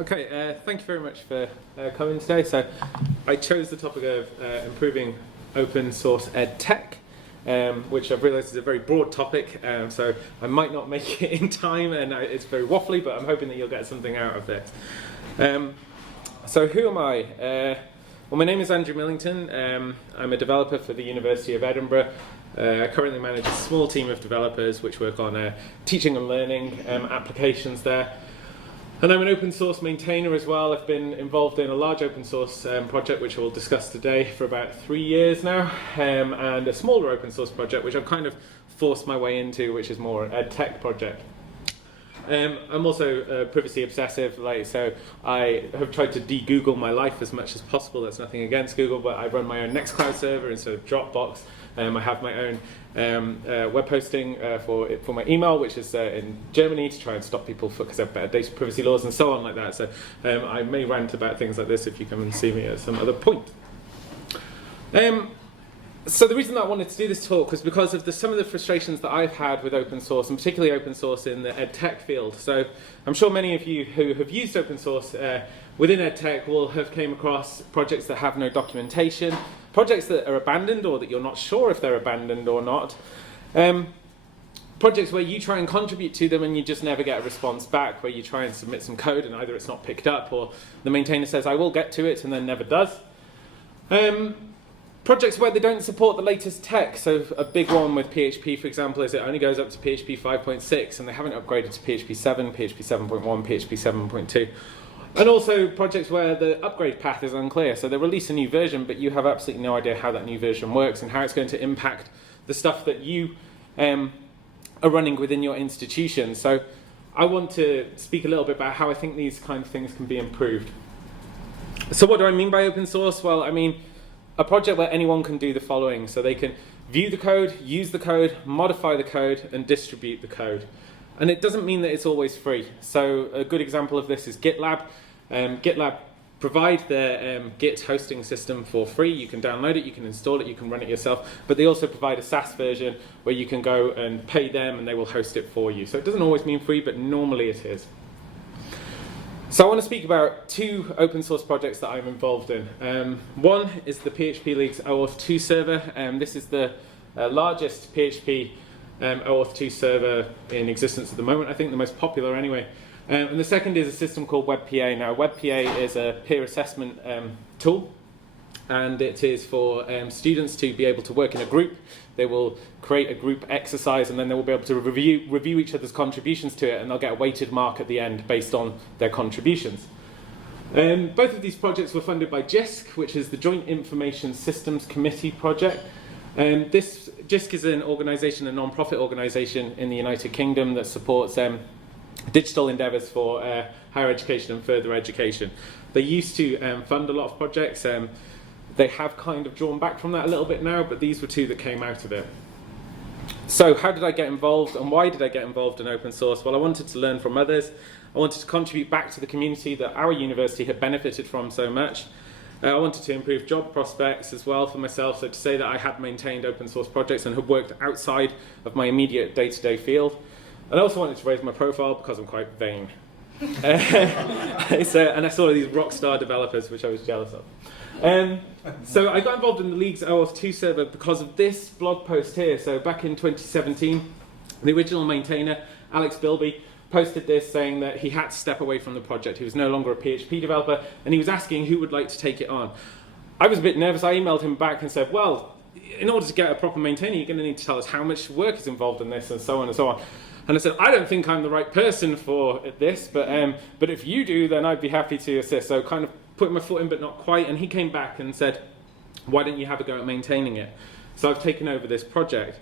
Okay, thank you very much for coming today. So I chose the topic of improving open source EdTech, which I've realised is a very broad topic, so I might not make it in time, and it's very waffly, but I'm hoping that you'll get something out of this. So who am I? Well, my name is Andrew Millington. I'm a developer for the University of Edinburgh. I currently manage a small team of developers which work on teaching and learning applications there. And I'm an open source maintainer as well. I've been involved in a large open source project which we'll discuss today for about 3 years now, and a smaller open source project which I've kind of forced my way into, which is more an EdTech project. I'm also privacy obsessive, so I have tried to de-Google my life as much as possible. That's nothing against Google, but I run my own Nextcloud server instead of Dropbox. I have my own web hosting for my email, which is in Germany, to try and stop people because they have better data privacy laws and so on like that. So I may rant about things like this if you come and see me at some other point. So the reason that I wanted to do this talk was because of some of the frustrations that I've had with open source, and particularly open source in the EdTech field. So I'm sure many of you who have used open source within EdTech will have came across projects that have no documentation, projects that are abandoned or that you're not sure if they're abandoned or not, projects where you try and contribute to them and you just never get a response back, where you try and submit some code and either it's not picked up or the maintainer says, I will get to it, and then never does. Projects where they don't support the latest tech. So a big one with PHP, for example, is it only goes up to PHP 5.6 and they haven't upgraded to PHP 7, PHP 7.1, PHP 7.2. And also projects where the upgrade path is unclear. So they release a new version, but you have absolutely no idea how that new version works and how it's going to impact the stuff that you are running within your institution. So I want to speak a little bit about how I think these kind of things can be improved. So what do I mean by open source? Well, I mean a project where anyone can do the following. So they can view the code, use the code, modify the code, and distribute the code. And it doesn't mean that it's always free. So a good example of this is GitLab. GitLab provide their Git hosting system for free. You can download it, you can install it, you can run it yourself. But they also provide a SaaS version where you can go and pay them and they will host it for you. So it doesn't always mean free, but normally it is. So I want to speak about two open source projects that I'm involved in. One is the PHP League's OAuth 2 server. This is the largest PHP OAuth 2 server in existence at the moment, I think the most popular anyway. And the second is a system called WEBPA. Now WEBPA is a peer assessment tool, and it is for students to be able to work in a group. They will create a group exercise and then they will be able to review each other's contributions to it, and they'll get a weighted mark at the end based on their contributions. Both of these projects were funded by JISC, which is the Joint Information Systems Committee project. This JISC is an organisation, a non-profit organisation in the United Kingdom that supports digital endeavours for higher education and further education. They used to fund a lot of projects. They have kind of drawn back from that a little bit now, but these were two that came out of it. So how did I get involved, and why did I get involved in open source? Well, I wanted to learn from others. I wanted to contribute back to the community that our university had benefited from so much. I wanted to improve job prospects as well for myself, so to say that I had maintained open source projects and had worked outside of my immediate day-to-day field. And I also wanted to raise my profile because I'm quite vain. And I saw these rock star developers, which I was jealous of. So I got involved in the League's OAuth 2 server because of this blog post here. So back in 2017, the original maintainer, Alex Bilby, posted this saying that he had to step away from the project. He was no longer a PHP developer, and he was asking who would like to take it on. I was a bit nervous. I emailed him back and said, well, in order to get a proper maintainer, you're going to need to tell us how much work is involved in this, and so on and so on. And I said, I don't think I'm the right person for this, but if you do, then I'd be happy to assist. So kind of put my foot in, but not quite. And he came back and said, why don't you have a go at maintaining it? So I've taken over this project.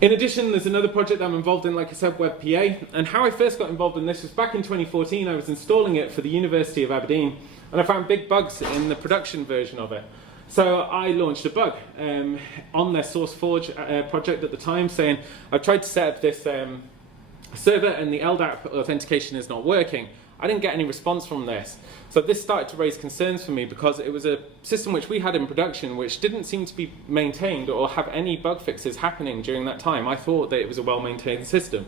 In addition, there's another project that I'm involved in, like I said, WEBPA. And how I first got involved in this was back in 2014. I was installing it for the University of Aberdeen, and I found big bugs in the production version of it. So I launched a bug on their SourceForge project at the time, saying, I've tried to set up this server and the LDAP authentication is not working. I didn't get any response from this. So this started to raise concerns for me because it was a system which we had in production which didn't seem to be maintained or have any bug fixes happening during that time. I thought that it was a well-maintained system.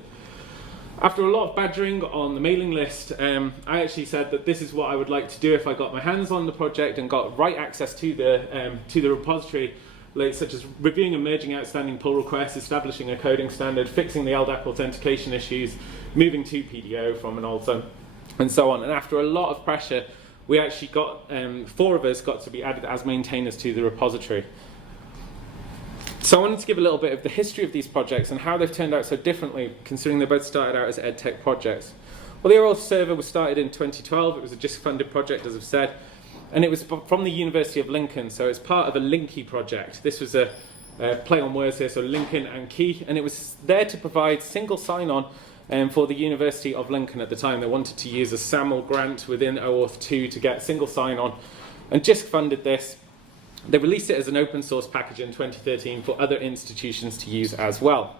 After a lot of badgering on the mailing list, I actually said that this is what I would like to do if I got my hands on the project and got right access to the repository, such as reviewing and merging outstanding pull requests, establishing a coding standard, fixing the LDAP authentication issues, moving to PDO from an old one, and so on. And after a lot of pressure, we actually got, 4 of us got to be added as maintainers to the repository. So I wanted to give a little bit of the history of these projects and how they've turned out so differently, considering they both started out as EdTech projects. Well, the OAuth server was started in 2012. It was a JISC-funded project, as I've said, and it was from the University of Lincoln, so it's part of a Linky project. This was a play on words here, so Lincoln and Key, and it was there to provide single sign-on for the University of Lincoln at the time. They wanted to use a SAML grant within OAuth 2 to get single sign-on, and JISC funded this. They released it as an open source package in 2013 for other institutions to use as well.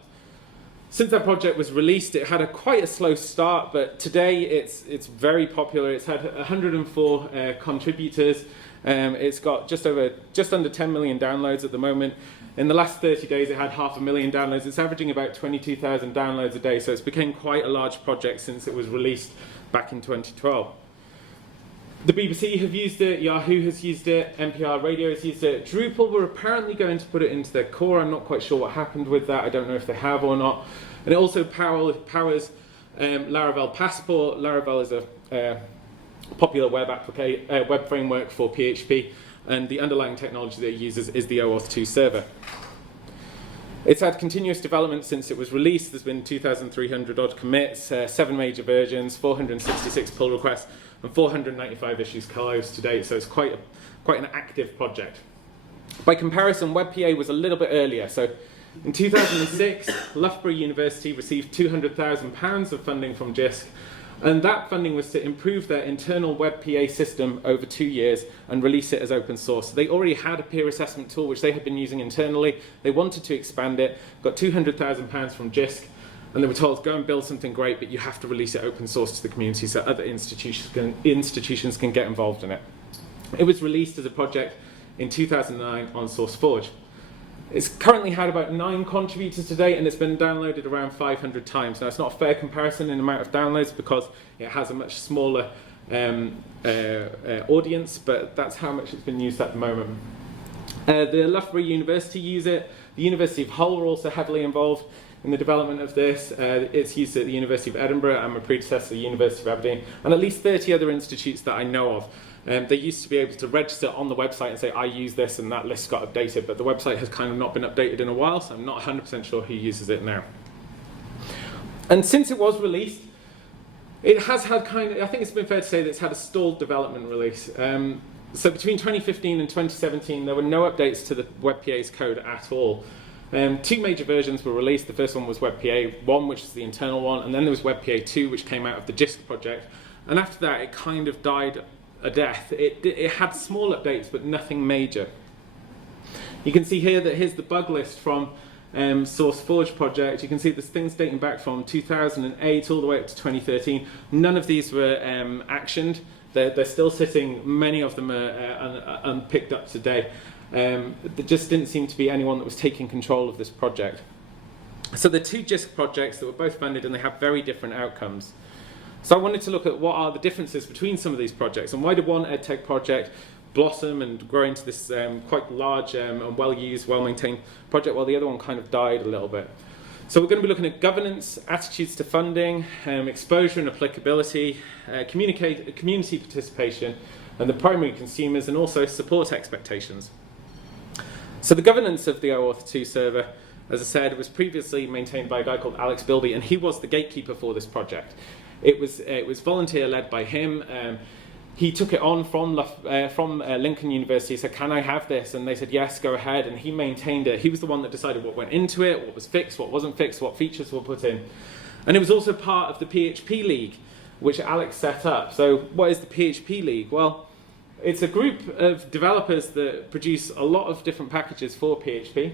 Since that project was released, it had quite a slow start, but today it's very popular. It's had 104 contributors. It's got just under 10 million downloads at the moment. In the last 30 days, it had 500,000 downloads. It's averaging about 22,000 downloads a day, so it's become quite a large project since it was released back in 2012. The BBC have used it, Yahoo has used it, NPR Radio has used it. Drupal were apparently going to put it into their core. I'm not quite sure what happened with that. I don't know if they have or not. And it also powers Laravel Passport. Laravel is a popular web framework for PHP, and the underlying technology that it uses is the OAuth 2 server. It's had continuous development since it was released. There's been 2,300 odd commits, 7 major versions, 466 pull requests, and 495 issues closed to date, so it's quite an active project. By comparison, WebPA was a little bit earlier. So in 2006, Loughborough University received £200,000 of funding from JISC, and that funding was to improve their internal WebPA system over 2 years and release it as open source. They already had a peer assessment tool which they had been using internally. They wanted to expand it, got £200,000 from JISC, and they were told, go and build something great, but you have to release it open source to the community so other institutions can get involved in it. It was released as a project in 2009 on SourceForge. It's currently had about 9 contributors to date, and it's been downloaded around 500 times. Now, it's not a fair comparison in amount of downloads because it has a much smaller audience, but that's how much it's been used at the moment. The Loughborough University use it. The University of Hull are also heavily involved in the development of this. It's used at the University of Edinburgh and my predecessor, the University of Aberdeen, and at least 30 other institutes that I know of. They used to be able to register on the website and say, I use this, and that list got updated, but the website has kind of not been updated in a while, so I'm not 100% sure who uses it now. And since it was released, it has had I think it's been fair to say that it's had a stalled development release. So between 2015 and 2017, there were no updates to the WebPA's code at all. 2 major versions were released. The first one was WebPA 1, which is the internal one, and then there was WebPA 2, which came out of the JISC project. And after that, it kind of died a death. It had small updates, but nothing major. You can see here that here's the bug list from SourceForge project. You can see there's things dating back from 2008 all the way up to 2013. None of these were actioned. They're still sitting. Many of them are unpicked up today. There just didn't seem to be anyone that was taking control of this project. So the 2 JISC projects that were both funded, and they have very different outcomes. So I wanted to look at what are the differences between some of these projects, and why did one EdTech project blossom and grow into this quite large and well-used, well-maintained project, while the other one kind of died a little bit. So we're going to be looking at governance, attitudes to funding, exposure and applicability, community participation, and the primary consumers, and also support expectations. So the governance of the OAuth 2 server, as I said, was previously maintained by a guy called Alex Bilby, and he was the gatekeeper for this project. It was volunteer-led by him. He took it on from Lincoln University. He said, can I have this? And they said, yes, go ahead. And he maintained it. He was the one that decided what went into it, what was fixed, what wasn't fixed, what features were put in. And it was also part of the PHP League, which Alex set up. So what is the PHP League? Well, it's a group of developers that produce a lot of different packages for PHP.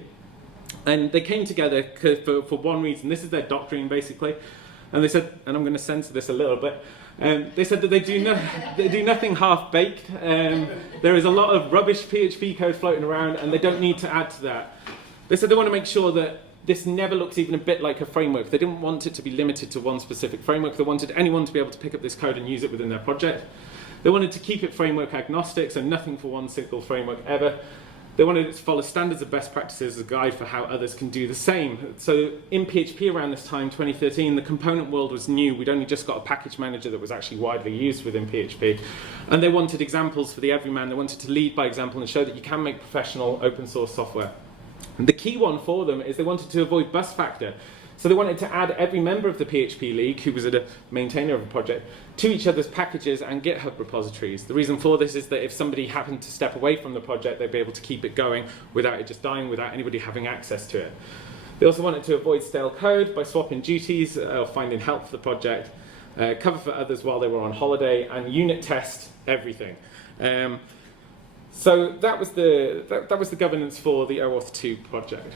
And they came together for one reason. This is their doctrine, basically. And they said, and I'm going to censor this a little bit, they said that they do nothing half-baked. There is a lot of rubbish PHP code floating around, and they don't need to add to that. They said they want to make sure that this never looks even a bit like a framework. They didn't want it to be limited to one specific framework. They wanted anyone to be able to pick up this code and use it within their project. They wanted to keep it framework agnostic, so nothing for one single framework ever. They wanted it to follow standards of best practices as a guide for how others can do the same. So in PHP around this time, 2013, the component world was new. We'd only just got a package manager that was actually widely used within PHP. And they wanted examples for the everyman. They wanted to lead by example and show that you can make professional open source software. And the key one for them is they wanted to avoid bus factor. So they wanted to add every member of the PHP League, who was a maintainer of a project, to each other's packages and GitHub repositories. The reason for this is that if somebody happened to step away from the project, they'd be able to keep it going without it just dying, without anybody having access to it. They also wanted to avoid stale code by swapping duties or finding help for the project, cover for others while they were on holiday, and unit test everything. So that was the governance for the OAuth 2 project.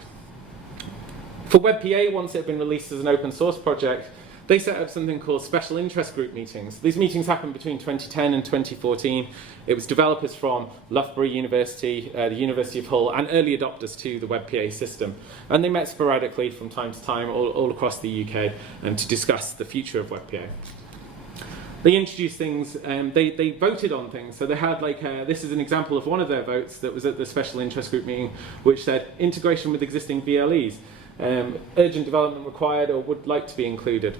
For WebPA, once it had been released as an open source project, they set up something called special interest group meetings. These meetings happened between 2010 and 2014. It was developers from Loughborough University, the University of Hull, and early adopters to the WebPA system. And they met sporadically from time to time all across the UK and to discuss the future of WebPA. They introduced things, they voted on things. So they had this is an example of one of their votes that was at the special interest group meeting, which said integration with existing VLEs. Urgent development required or would like to be included.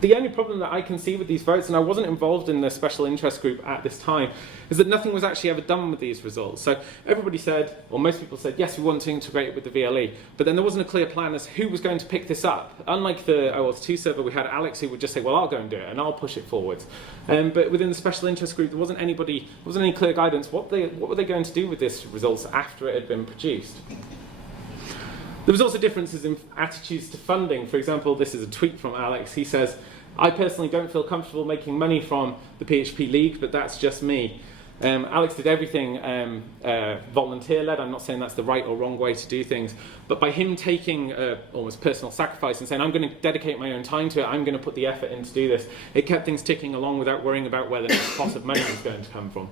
The only problem that I can see with these votes, and I wasn't involved in the special interest group at this time, is that nothing was actually ever done with these results. So everybody said, or most people said, yes, we want to integrate it with the VLE, but then there wasn't a clear plan as who was going to pick this up. Unlike the OAuth 2 server, we had Alex who would just say, well, I'll go and do it, and I'll push it forwards. But within the special interest group, there wasn't any clear guidance. What were they going to do with this results after it had been produced? There was also differences in attitudes to funding. For example, this is a tweet from Alex. He says, I personally don't feel comfortable making money from the PHP League, but that's just me. Alex did everything volunteer-led. I'm not saying that's the right or wrong way to do things, but by him taking almost personal sacrifice and saying, I'm going to dedicate my own time to it, I'm going to put the effort in to do this, it kept things ticking along without worrying about where the next pot of money was going to come from.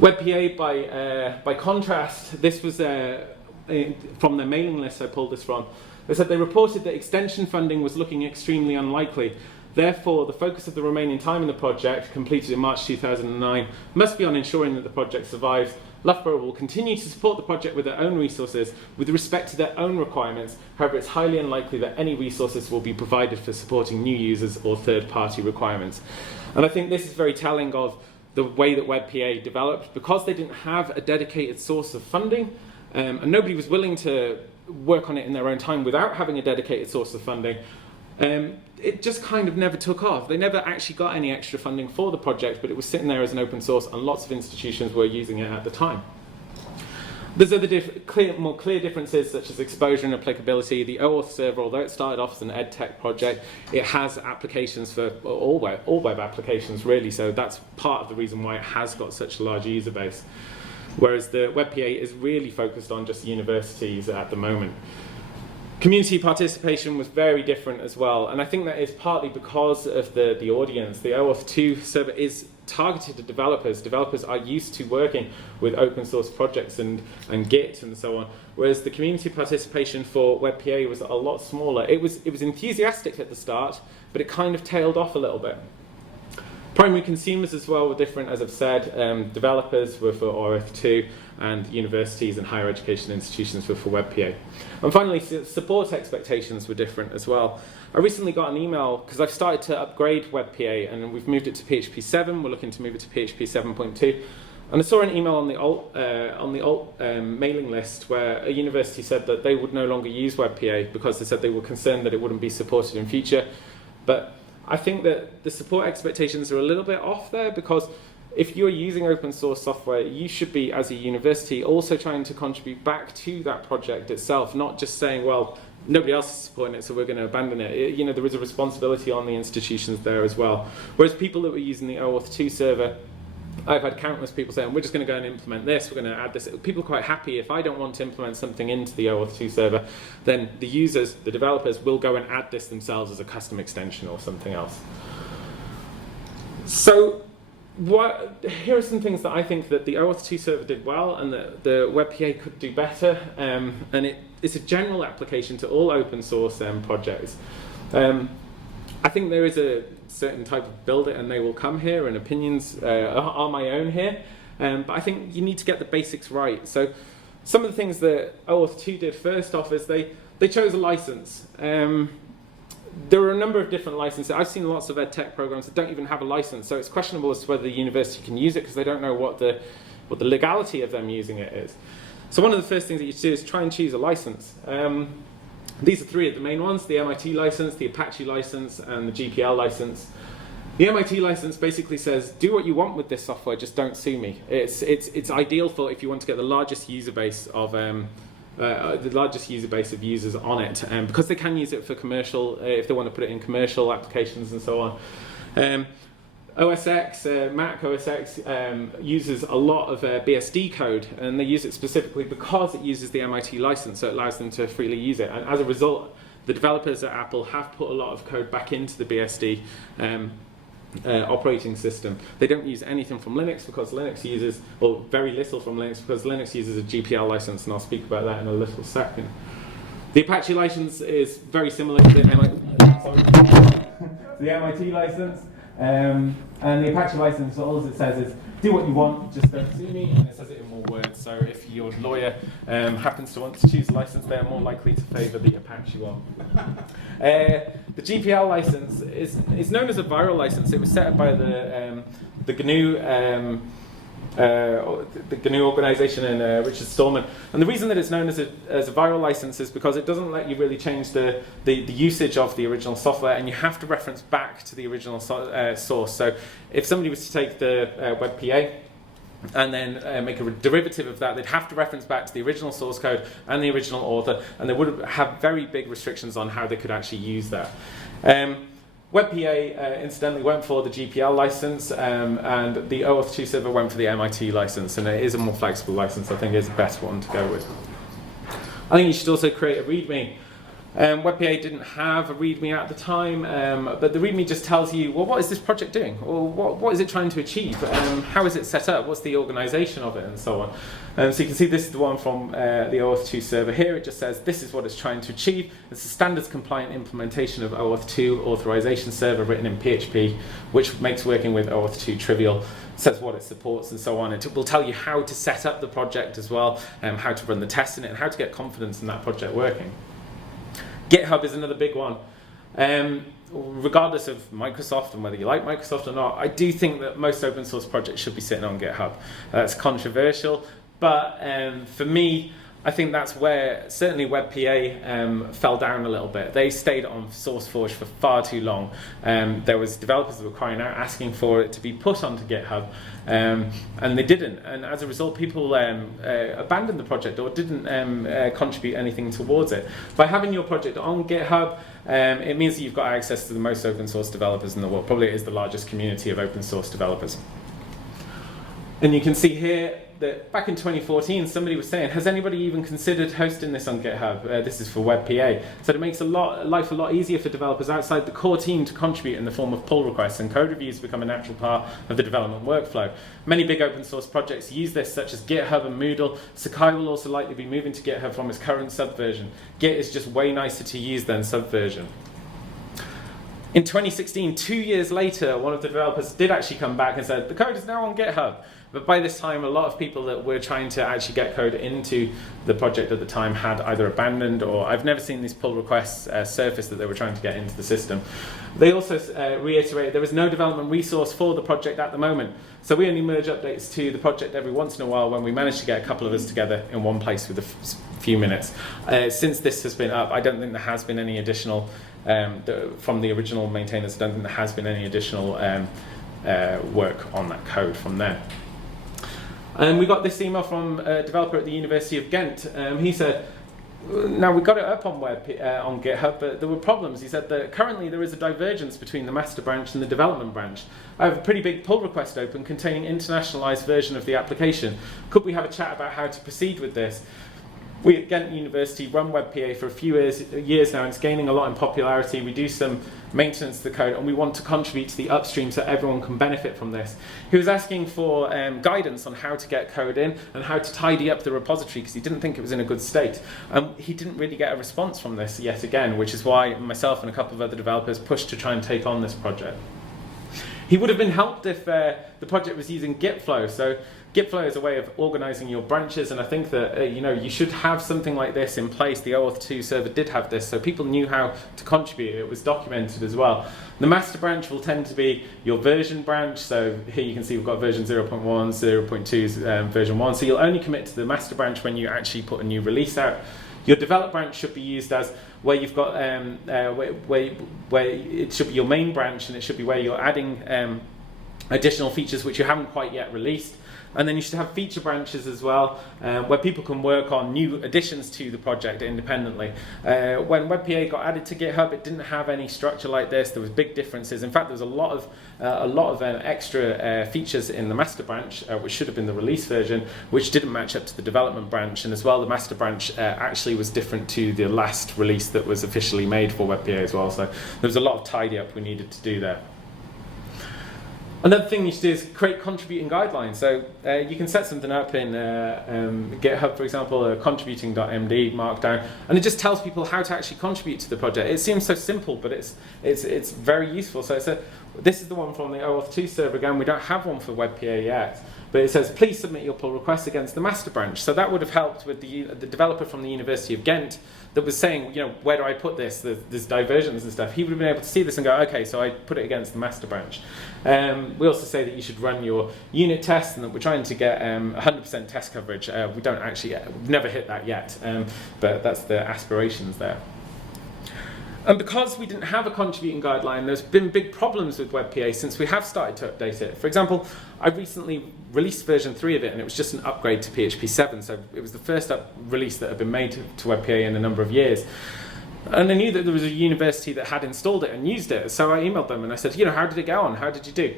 WebPA, by contrast, this was from their mailing list I pulled this from. They said they reported that extension funding was looking extremely unlikely. Therefore, the focus of the remaining time in the project, completed in March 2009, must be on ensuring that the project survives. Loughborough will continue to support the project with their own resources with respect to their own requirements. However, it's highly unlikely that any resources will be provided for supporting new users or third-party requirements. And I think this is very telling of the way that WebPA developed. Because they didn't have a dedicated source of funding, and nobody was willing to work on it in their own time without having a dedicated source of funding, it just kind of never took off. They never actually got any extra funding for the project, but it was sitting there as an open source, and lots of institutions were using it at the time. There's other more clear differences, such as exposure and applicability. The OAuth server, although it started off as an EdTech project, it has applications for all web applications, really, so that's part of the reason why it has got such a large user base. Whereas the WebPA is really focused on just universities at the moment. Community participation was very different as well, and I think that is partly because of the audience. The OAuth 2 server is targeted at developers. Developers are used to working with open source projects and Git and so on, whereas the community participation for WebPA was a lot smaller. It was enthusiastic at the start, but it kind of tailed off a little bit. Primary consumers as well were different, as I've said. Developers were for OAuth 2, and universities and higher education institutions were for WebPA. And finally, support expectations were different as well. I recently got an email, because I've started to upgrade WebPA, and we've moved it to PHP 7. We're looking to move it to PHP 7.2. And I saw an email on the alt mailing list where a university said that they would no longer use WebPA because they said they were concerned that it wouldn't be supported in future. But I think that the support expectations are a little bit off there, because if you're using open source software, you should be, as a university, also trying to contribute back to that project itself, not just saying, well, nobody else is supporting it, so we're going to abandon it. You know, there is a responsibility on the institutions there as well. Whereas people that were using the OAuth 2 server, I've had countless people saying, we're just going to go and implement this, we're going to add this. People are quite happy. If I don't want to implement something into the OAuth 2 server, then the users, the developers, will go and add this themselves as a custom extension or something else. So Here are some things that I think that the OAuth2 server did well and that the WEBPA could do better, and it's a general application to all open source projects. I think there is a certain type of build it and they will come here, and opinions are my own here, but I think you need to get the basics right. So some of the things that OAuth2 did first off is they chose a license. There are a number of different licenses. I've seen lots of EdTech programs that don't even have a license, so it's questionable as to whether the university can use it because they don't know what the legality of them using it is. So one of the first things that you should do is try and choose a license. These are three of the main ones: the MIT license, the Apache license, and the GPL license. The MIT license basically says, do what you want with this software, just don't sue me. It's ideal for if you want to get the largest user base of users on it, because they can use it for commercial, if they want to put it in commercial applications and so on. OS X, Mac OS X uses a lot of BSD code, and they use it specifically because it uses the MIT license, so it allows them to freely use it. And as a result, the developers at Apple have put a lot of code back into the BSD operating system. They don't use anything from Linux because Linux uses, or very little from Linux because Linux uses a GPL license, and I'll speak about that in a little second. The Apache license is very similar to the MIT license, and the Apache license, all it says is, do what you want, just don't sue me, and it says it in more words. So if your lawyer happens to want to choose a license, they're more likely to favour the Apache one. The GPL license is known as a viral license. It was set up by the GNU organization and Richard Stallman. And the reason that it's known as a viral license is because it doesn't let you really change the usage of the original software, and you have to reference back to the original source. So if somebody was to take the WEBPA and then make a derivative of that, they'd have to reference back to the original source code and the original author, and they would have very big restrictions on how they could actually use that. WEBPA, incidentally, went for the GPL license, and the OAuth2 server went for the MIT license, and it is a more flexible license. I think it's the best one to go with. I think you should also create a README. WEBPA didn't have a README at the time, but the README just tells you, well, what is this project doing? Or what is it trying to achieve? How is it set up? What's the organization of it? And so on. So you can see this is the one from the OAuth2 server here. It just says this is what it's trying to achieve. It's a standards compliant implementation of OAuth2 authorization server written in PHP, which makes working with OAuth2 trivial. Says what it supports and so on. It will tell you how to set up the project as well, how to run the tests in it, and how to get confidence in that project working. GitHub is another big one. Regardless of Microsoft and whether you like Microsoft or not, I do think that most open source projects should be sitting on GitHub. That's controversial, but for me, I think that's where certainly WEBPA fell down a little bit. They stayed on SourceForge for far too long. There was developers that were crying out, asking for it to be put onto GitHub, and they didn't. And as a result, people abandoned the project or didn't contribute anything towards it. By having your project on GitHub, it means that you've got access to the most open source developers in the world. Probably it is the largest community of open source developers. And you can see here that back in 2014, somebody was saying, has anybody even considered hosting this on GitHub? This is for WEBPA. So it makes life a lot easier for developers outside the core team to contribute in the form of pull requests, and code reviews become a natural part of the development workflow. Many big open source projects use this, such as GitHub and Moodle. Sakai will also likely be moving to GitHub from its current subversion. Git is just way nicer to use than subversion. In 2016, 2 years later, one of the developers did actually come back and said, the code is now on GitHub. But by this time, a lot of people that were trying to actually get code into the project at the time had either abandoned, or I've never seen these pull requests surface that they were trying to get into the system. They also reiterated there is no development resource for the project at the moment. So we only merge updates to the project every once in a while when we manage to get a couple of us together in one place with a few minutes. Since this has been up, I don't think there has been any additional, from the original maintainers, I don't think there has been any additional work on that code from there. And we got this email from a developer at the University of Ghent. He said, now we got it up on on GitHub, but there were problems. He said that currently there is a divergence between the master branch and the development branch. I have a pretty big pull request open containing internationalized version of the application. Could we have a chat about how to proceed with this? We at Ghent University run WebPA for a few years now, and it's gaining a lot in popularity. We do some maintenance to the code, and we want to contribute to the upstream so everyone can benefit from this. He was asking for guidance on how to get code in and how to tidy up the repository because he didn't think it was in a good state. He didn't really get a response from this yet again, which is why myself and a couple of other developers pushed to try and take on this project. He would have been helped if the project was using Git flow. So Git flow is a way of organizing your branches, and I think that you should have something like this in place. The OAuth 2 server did have this, so people knew how to contribute. It was documented as well. The master branch will tend to be your version branch. So here you can see we've got version 0.1, 0.2, version 1. So you'll only commit to the master branch when you actually put a new release out. Your develop branch should be used as where you've got where it should be your main branch, and it should be where you're adding additional features which you haven't quite yet released. And then you should have feature branches as well, where people can work on new additions to the project independently. When WebPA got added to GitHub, it didn't have any structure like this. There was big differences. In fact, there was a lot of extra features in the master branch, which should have been the release version, which didn't match up to the development branch. And as well, the master branch actually was different to the last release that was officially made for WebPA as well. So there was a lot of tidy up we needed to do there. Another thing you should do is create contributing guidelines. So you can set something up in GitHub, for example, contributing.md markdown, and it just tells people how to actually contribute to the project. It seems so simple, but it's very useful. So this is the one from the OAuth 2 server. Again, we don't have one for WebPA yet, but it says, please submit your pull request against the master branch. So that would have helped with the developer from the University of Ghent that was saying, where do I put this? There's diversions and stuff. He would have been able to see this and go, okay, so I put it against the master branch. We also say that you should run your unit tests, and that we're trying to get 100% test coverage. We've never hit that yet, but that's the aspirations there. And because we didn't have a contributing guideline, there's been big problems with WebPA since we have started to update it. For example, I recently released version 3 of it, and it was just an upgrade to PHP 7. So it was the first release that had been made to WebPA in a number of years. And I knew that there was a university that had installed it and used it. So I emailed them and I said, how did it go on? How did you do?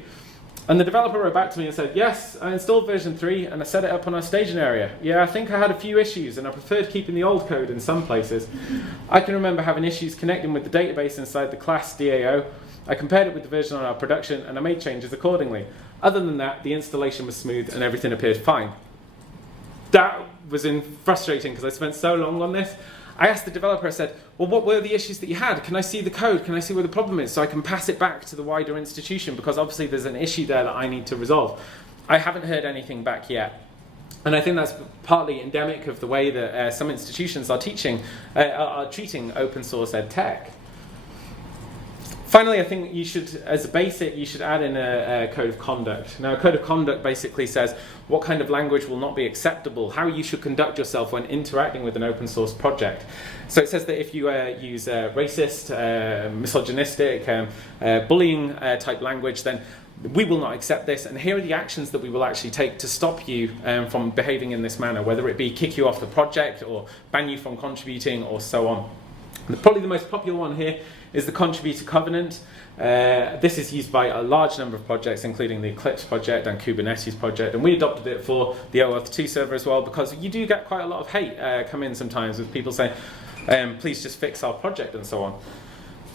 And the developer wrote back to me and said, yes, I installed version 3 and I set it up on our staging area. Yeah, I think I had a few issues and I preferred keeping the old code in some places. I can remember having issues connecting with the database inside the class DAO. I compared it with the version on our production and I made changes accordingly. Other than that, the installation was smooth and everything appeared fine. That was frustrating because I spent so long on this. I asked the developer, I said, well, what were the issues that you had? Can I see the code? Can I see where the problem is so I can pass it back to the wider institution? Because obviously there's an issue there that I need to resolve. I haven't heard anything back yet. And I think that's partly endemic of the way that some institutions are treating open source EdTech. Finally, I think you should, as a basic, you should add in a code of conduct. Now, a code of conduct basically says what kind of language will not be acceptable, how you should conduct yourself when interacting with an open source project. So it says that if you use racist, misogynistic, bullying type language, then we will not accept this, and here are the actions that we will actually take to stop you from behaving in this manner, whether it be kick you off the project or ban you from contributing or so on. Probably the most popular one here is the contributor covenant. This is used by a large number of projects, including the Eclipse project and Kubernetes project, and we adopted it for the OAuth 2 server as well, because you do get quite a lot of hate come in sometimes with people saying, please just fix our project and so on.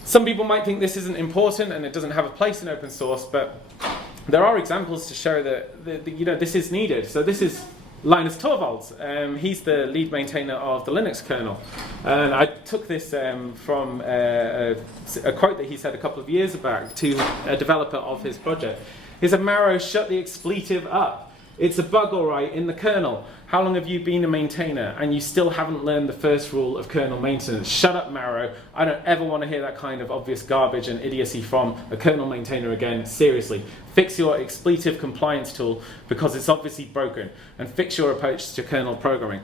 Some people might think this isn't important and it doesn't have a place in open source, but there are examples to show that this is needed. So this is Linus Torvalds. He's the lead maintainer of the Linux kernel. And I took this from a quote that he said a couple of years back to a developer of his project. He said, Maro, shut the expletive up. It's a bug, all right, in the kernel. How long have you been a maintainer and you still haven't learned the first rule of kernel maintenance? Shut up, Maro. I don't ever want to hear that kind of obvious garbage and idiocy from a kernel maintainer again. Seriously. Fix your expletive compliance tool because it's obviously broken, and fix your approach to kernel programming.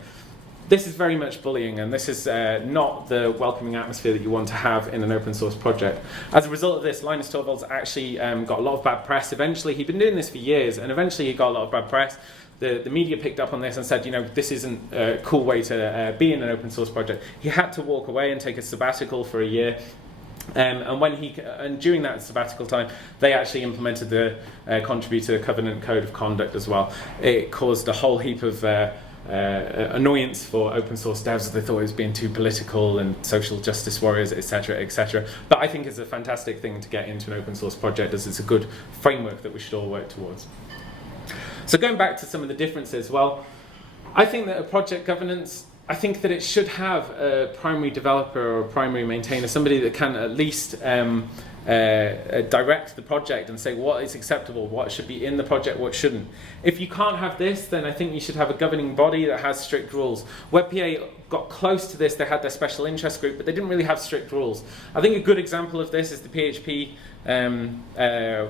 This is very much bullying, and this is not the welcoming atmosphere that you want to have in an open source project. As a result of this, Linus Torvalds actually got a lot of bad press. Eventually, he'd been doing this for years, and eventually he got a lot of bad press. The media picked up on this and said, this isn't a cool way to be in an open source project. He had to walk away and take a sabbatical for a year. And during that sabbatical time, they actually implemented the contributor covenant code of conduct as well. It caused a whole heap of annoyance for open source devs. They thought it was being too political and social justice warriors, etc., etc. But I think it's a fantastic thing to get into an open source project, as it's a good framework that we should all work towards. So going back to some of the differences, well, I think that a project governance, I think that it should have a primary developer or a primary maintainer, somebody that can at least direct the project and say what is acceptable, what should be in the project, what shouldn't. If you can't have this, then I think you should have a governing body that has strict rules. WebPA got close to this. They had their special interest group, but they didn't really have strict rules. I think a good example of this is the PHP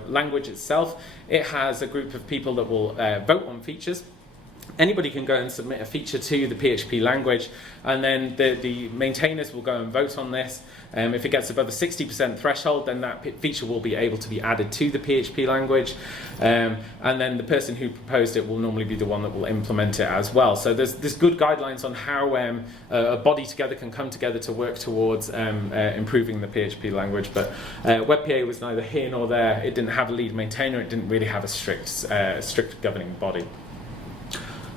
language itself. It has a group of people that will vote on features. Anybody can go and submit a feature to the PHP language, and then the maintainers will go and vote on this. If it gets above a 60% threshold, then that feature will be able to be added to the PHP language. And then the person who proposed it will normally be the one that will implement it as well. So there's good guidelines on how a body together can come together to work towards improving the PHP language. But WebPA was neither here nor there. It didn't have a lead maintainer. It didn't really have a strict governing body.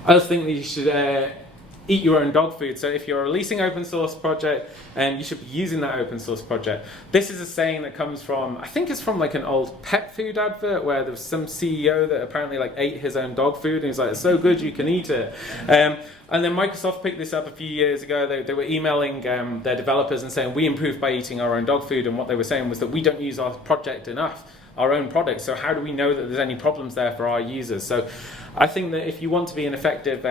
I also think that you should eat your own dog food. So if you're a releasing open source project, you should be using that open source project. This is a saying that comes from, I think it's from like an old pet food advert where there was some CEO that apparently like ate his own dog food, and he's like, it's so good you can eat it. And then Microsoft picked this up a few years ago. They were emailing their developers and saying, we improved by eating our own dog food, and what they were saying was that we don't use our project enough, our own product, so how do we know that there's any problems there for our users? So I think that if you want to be an effective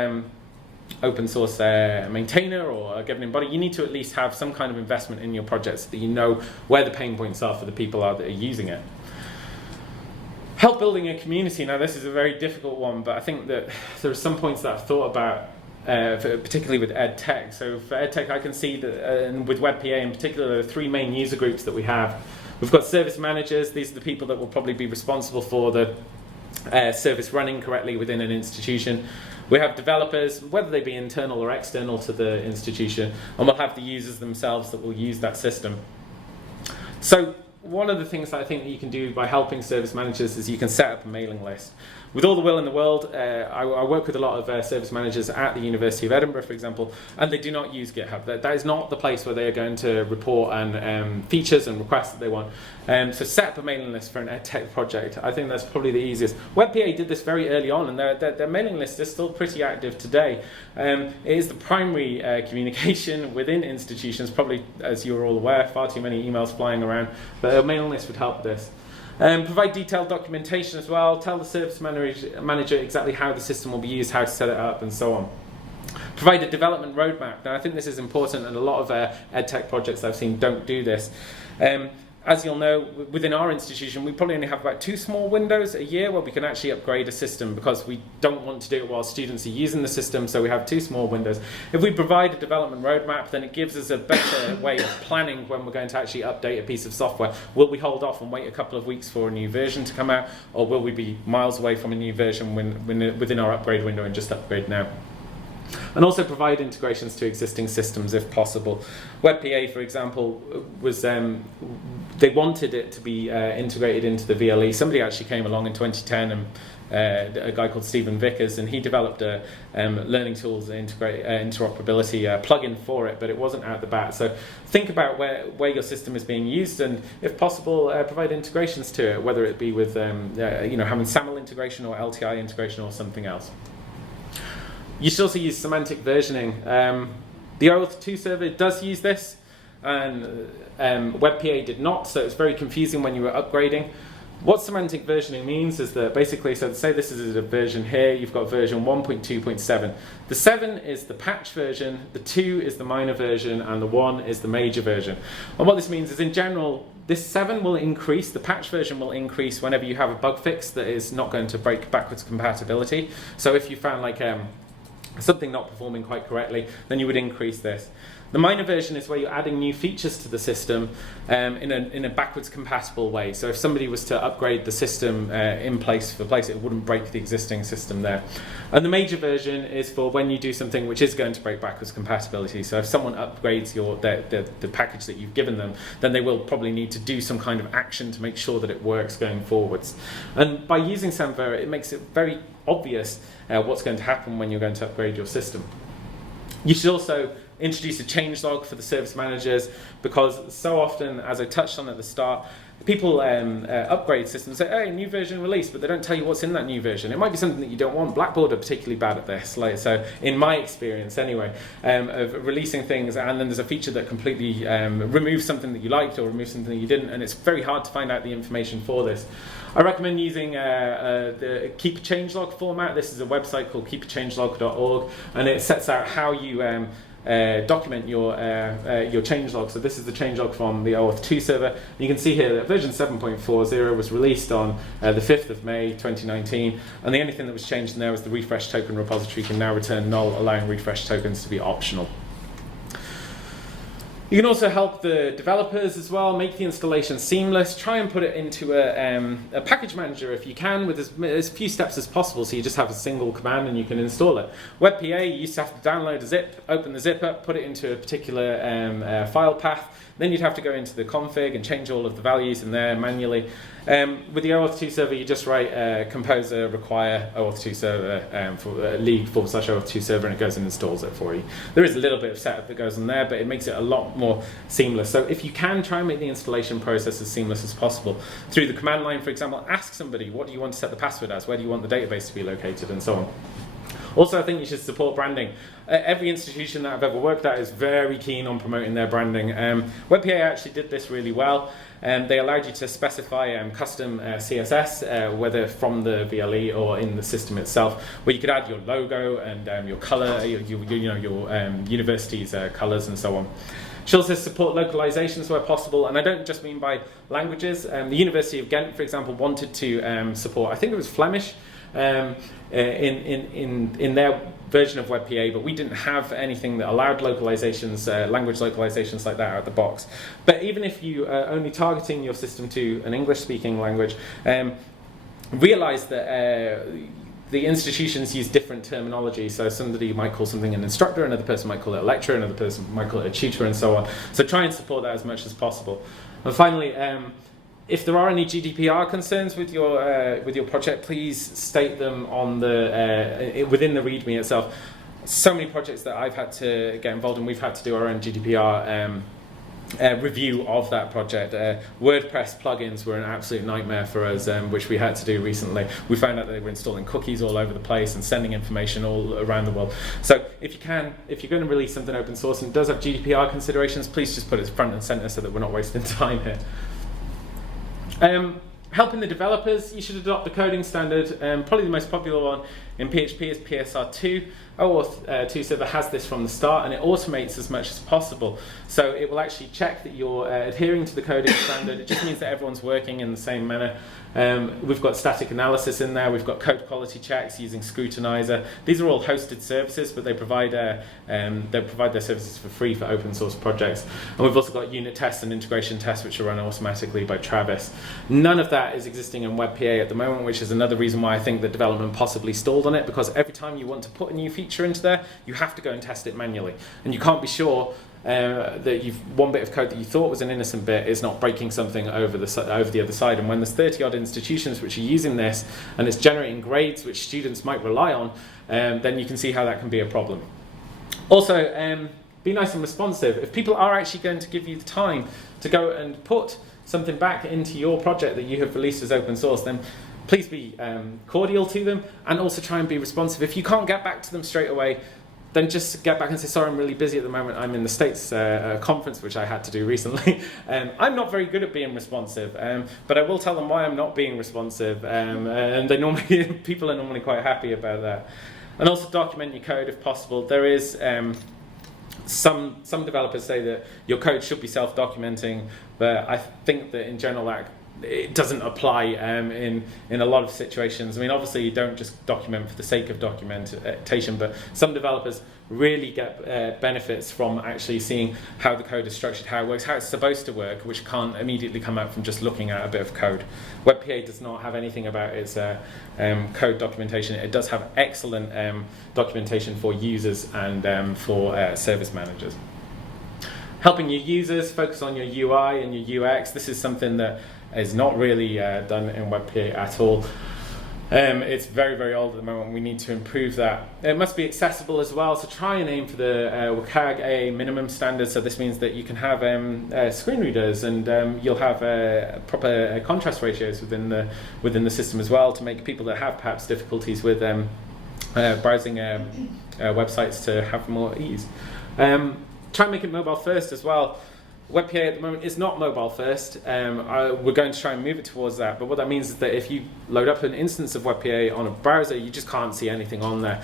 open source maintainer or a governing body, you need to at least have some kind of investment in your project so that you know where the pain points are for the people that are using it. Help building a community. Now this is a very difficult one, but I think that there are some points that I've thought about, particularly with EdTech. So for EdTech, I can see that and with WebPA in particular, there are three main user groups that we have. We've got service managers. These are the people that will probably be responsible for the service running correctly within an institution. We have developers, whether they be internal or external to the institution, and we'll have the users themselves that will use that system. So one of the things that I think that you can do by helping service managers is you can set up a mailing list. With all the will in the world, I work with a lot of service managers at the University of Edinburgh, for example, and they do not use GitHub. That is not the place where they are going to report and features and requests that they want. So set up a mailing list for an EdTech project. I think that's probably the easiest. WebPA did this very early on, and their mailing list is still pretty active today. It is the primary communication within institutions, probably, as you're all aware, far too many emails flying around, but a mailing list would help this. Provide detailed documentation as well. Tell the service manager exactly how the system will be used, how to set it up, and so on. Provide a development roadmap. Now, I think this is important, and a lot of EdTech projects I've seen don't do this. As you'll know, within our institution, we probably only have about 2 small windows a year where we can actually upgrade a system, because we don't want to do it while students are using the system, so we have 2 small windows. If we provide a development roadmap, then it gives us a better way of planning when we're going to actually update a piece of software. Will we hold off and wait a couple of weeks for a new version to come out, or will we be miles away from a new version within our upgrade window and just upgrade now? And also provide integrations to existing systems if possible. WebPA, for example, was they wanted it to be integrated into the VLE. Somebody actually came along in 2010, and a guy called Stephen Vickers, and he developed a learning tools interoperability plugin for it, but it wasn't out the bat. So think about where your system is being used, and if possible, provide integrations to it, whether it be with having SAML integration or LTI integration or something else. You should also use semantic versioning. The OAuth 2 server does use this, and WebPA did not, so it's very confusing when you were upgrading. What semantic versioning means is that basically, so say this is a version here, you've got version 1.2.7. The 7 is the patch version, the 2 is the minor version, and the 1 is the major version. And what this means is, in general, this 7 will increase, the patch version will increase whenever you have a bug fix that is not going to break backwards compatibility. So if you found like something not performing quite correctly, then you would increase this. The minor version is where you're adding new features to the system in a backwards compatible way. So if somebody was to upgrade the system in place for place, it wouldn't break the existing system there. And the major version is for when you do something which is going to break backwards compatibility. So if someone upgrades the package that you've given them, then they will probably need to do some kind of action to make sure that it works going forwards. And by using Samvera, it makes it very obvious what's going to happen when you're going to upgrade your system. You should also introduce a changelog for the service managers, because so often, as I touched on at the start, people upgrade systems, say, hey, new version released, but they don't tell you what's in that new version. It might be something that you don't want. Blackboard are particularly bad at this. So in my experience anyway, of releasing things, and then there's a feature that completely removes something that you liked or removes something that you didn't, and it's very hard to find out the information for this. I recommend using the Keep a Changelog format. This is a website called keepachangelog.org, and it sets out how you document your changelog. So this is the changelog from the OAuth 2 server. You can see here that version 7.40 was released on the 5th of May 2019, and the only thing that was changed in there was the refresh token repository can now return null, allowing refresh tokens to be optional. You can also help the developers as well, make the installation seamless. Try and put it into a package manager if you can, with as few steps as possible, so you just have a single command and you can install it. WebPA, you used to have to download a zip, open the zip up, put it into a particular file path. Then you'd have to go into the config and change all of the values in there manually. With the OAuth 2 server, you just write composer require OAuth 2 server for league/OAuth 2 server, and it goes and installs it for you. There is a little bit of setup that goes on there, but it makes it a lot more seamless. So if you can, try and make the installation process as seamless as possible. Through the command line, for example, ask somebody, what do you want to set the password as? Where do you want the database to be located? And so on. Also, I think you should support branding. Every institution that I've ever worked at is very keen on promoting their branding. WebPA actually did this really well. They allowed you to specify custom CSS, whether from the VLE or in the system itself, where you could add your logo and your color, your university's colors and so on. She'll also support localizations where possible, and I don't just mean by languages. The University of Ghent, for example, wanted to support, I think it was Flemish, in their version of WebPA, but we didn't have anything that allowed localizations, language localizations like that out of the box. But even if you are only targeting your system to an English-speaking language, realize that the institutions use different terminology. So somebody might call something an instructor, another person might call it a lecturer, another person might call it a tutor, and so on. So try and support that as much as possible. And finally, if there are any GDPR concerns with your project, please state them on the within the README itself. So many projects that I've had to get involved in, we've had to do our own GDPR review of that project. WordPress plugins were an absolute nightmare for us, which we had to do recently. We found out that they were installing cookies all over the place and sending information all around the world. So if you're going to release something open source and it does have GDPR considerations, please just put it front and center so that we're not wasting time here. Helping the developers, you should adopt the coding standard. Probably the most popular one in PHP is PSR2. OAuth 2 server has this from the start, and it automates as much as possible. So it will actually check that you're adhering to the coding standard. It just means that everyone's working in the same manner. We've got static analysis in there. We've got code quality checks using Scrutinizer. These are all hosted services, but they provide their services for free for open source projects. And we've also got unit tests and integration tests, which are run automatically by Travis. None of that is existing in WebPA at the moment, which is another reason why I think that development possibly stalled on it, because every time you want to put a new feature into there, you have to go and test it manually. And you can't be sure that one bit of code that you thought was an innocent bit is not breaking something over the other side. And when there's 30 odd institutions which are using this and it's generating grades which students might rely on, then you can see how that can be a problem. Also, be nice and responsive. If people are actually going to give you the time to go and put something back into your project that you have released as open source, then please be cordial to them, and also try and be responsive. If you can't get back to them straight away, then just get back and say, sorry, I'm really busy at the moment. I'm in the States conference, which I had to do recently. I'm not very good at being responsive, but I will tell them why I'm not being responsive, and people are normally quite happy about that. And also document your code if possible. There is some developers say that your code should be self-documenting, but I think that in general it doesn't apply in a lot of situations. I mean, obviously you don't just document for the sake of documentation, but some developers really get benefits from actually seeing how the code is structured, how it works, how it's supposed to work, which can't immediately come out from just looking at a bit of code. WEBPA does not have anything about its code documentation. It does have excellent documentation for users and for service managers. Helping your users focus on your UI and your UX. This is something that is not really done in WEBPA at all. It's very, very old at the moment. We need to improve that. It must be accessible as well, so try and aim for the WCAG AA minimum standard. So this means that you can have screen readers, and you'll have proper contrast ratios within the system as well, to make people that have perhaps difficulties with browsing websites to have more ease. Try and make it mobile first as well. WEBPA at the moment is not mobile first. We're going to try and move it towards that, but what that means is that if you load up an instance of WEBPA on a browser, you just can't see anything on there.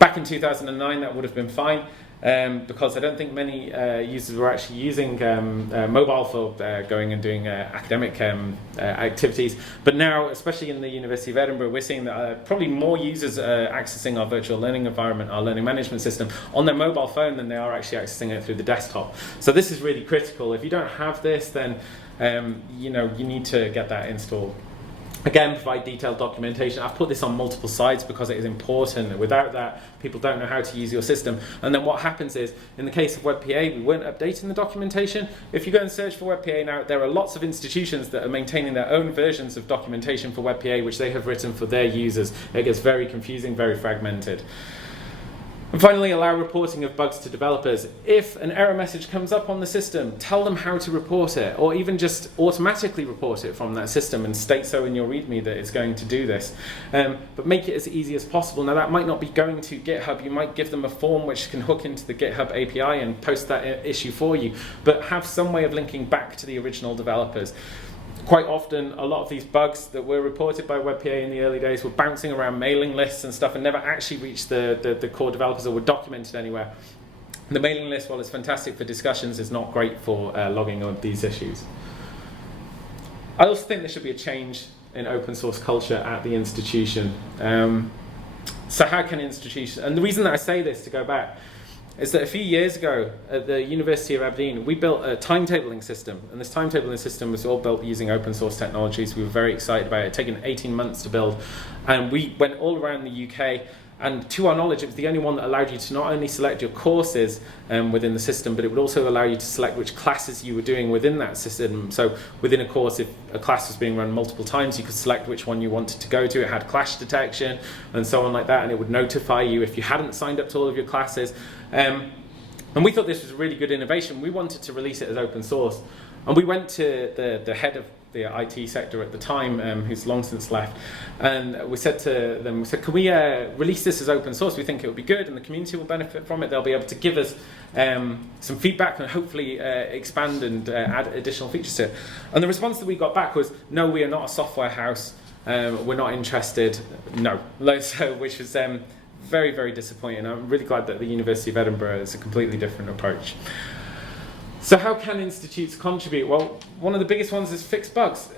Back in 2009 that would have been fine, because I don't think many users were actually using mobile for going and doing academic activities. But now, especially in the University of Edinburgh, we're seeing that probably more users are accessing our virtual learning environment, our learning management system, on their mobile phone than they are actually accessing it through the desktop. So this is really critical. If you don't have this, then you need to get that installed. Again, provide detailed documentation. I've put this on multiple sites because it is important. Without that, people don't know how to use your system. And then what happens is, in the case of WEBPA, we weren't updating the documentation. If you go and search for WEBPA now, there are lots of institutions that are maintaining their own versions of documentation for WEBPA, which they have written for their users. It gets very confusing, very fragmented. And finally, allow reporting of bugs to developers. If an error message comes up on the system, tell them how to report it, or even just automatically report it from that system and state so in your README that it's going to do this. But make it as easy as possible. Now, that might not be going to GitHub. You might give them a form which can hook into the GitHub API and post that issue for you, but have some way of linking back to the original developers. Quite often, a lot of these bugs that were reported by WEBPA in the early days were bouncing around mailing lists and stuff and never actually reached the core developers or were documented anywhere. The mailing list, while it's fantastic for discussions, is not great for logging of these issues. I also think there should be a change in open source culture at the institution. So how can institutions, and the reason that I say this, to go back, is that a few years ago at the University of Aberdeen, we built a timetabling system, and this timetabling system was all built using open source technologies. We were very excited about it. It had taken 18 months to build, and we went all around the UK, and to our knowledge, it was the only one that allowed you to not only select your courses within the system, but it would also allow you to select which classes you were doing within that system. So within a course, if a class was being run multiple times, you could select which one you wanted to go to. It had clash detection and so on like that, and it would notify you if you hadn't signed up to all of your classes. And we thought this was a really good innovation. We wanted to release it as open source. And we went to the head of the IT sector at the time, who's long since left, and we said to them, can we release this as open source? We think it will be good and the community will benefit from it. They'll be able to give us some feedback and hopefully expand and add additional features to it. And the response that we got back was, no, we are not a software house. We're not interested. No. So, which was very, very disappointing. I'm really glad that the University of Edinburgh is a completely different approach. So how can institutes contribute? Well, one of the biggest ones is fix bugs.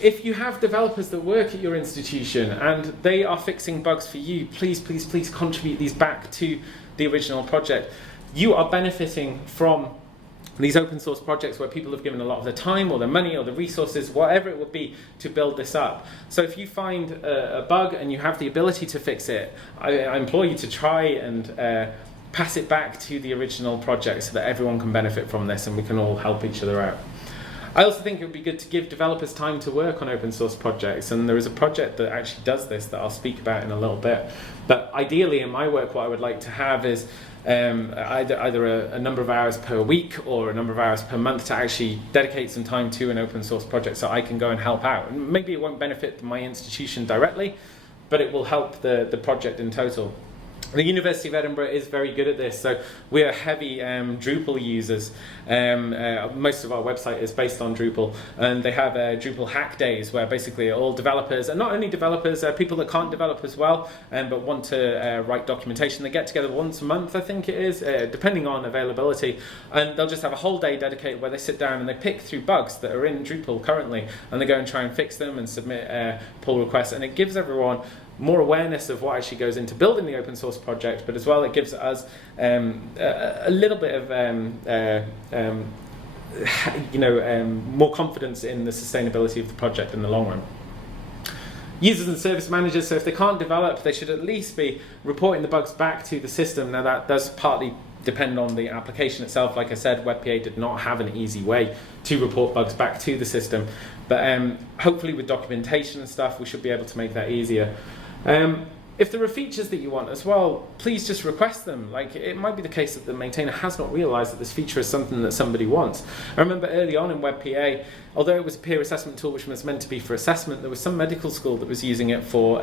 If you have developers that work at your institution and they are fixing bugs for you, please, please, please contribute these back to the original project. You are benefiting from these open source projects where people have given a lot of their time or their money or the resources, whatever it would be, to build this up. So if you find a bug and you have the ability to fix it, I implore you to try and pass it back to the original project so that everyone can benefit from this and we can all help each other out. I also think it would be good to give developers time to work on open source projects, and there is a project that actually does this that I'll speak about in a little bit. But ideally in my work, what I would like to have is either a number of hours per week or a number of hours per month to actually dedicate some time to an open source project so I can go and help out. And maybe it won't benefit my institution directly, but it will help the project in total. The University of Edinburgh is very good at this, so we are heavy Drupal users. Most of our website is based on Drupal, and they have Drupal hack days where basically all developers, and not only developers, people that can't develop as well, but want to write documentation, they get together once a month, I think it is, depending on availability, and they'll just have a whole day dedicated where they sit down and they pick through bugs that are in Drupal currently, and they go and try and fix them and submit pull requests, and it gives everyone more awareness of what actually goes into building the open source project, but as well it gives us a little bit of more confidence in the sustainability of the project in the long run. Users and service managers, so if they can't develop, they should at least be reporting the bugs back to the system. Now that does partly depend on the application itself. Like I said, WEBPA did not have an easy way to report bugs back to the system, but hopefully with documentation and stuff we should be able to make that easier. If there are features that you want as well, please just request them. Like, it might be the case that the maintainer has not realized that this feature is something that somebody wants. I remember early on in WebPA, although it was a peer assessment tool which was meant to be for assessment, there was some medical school that was using it for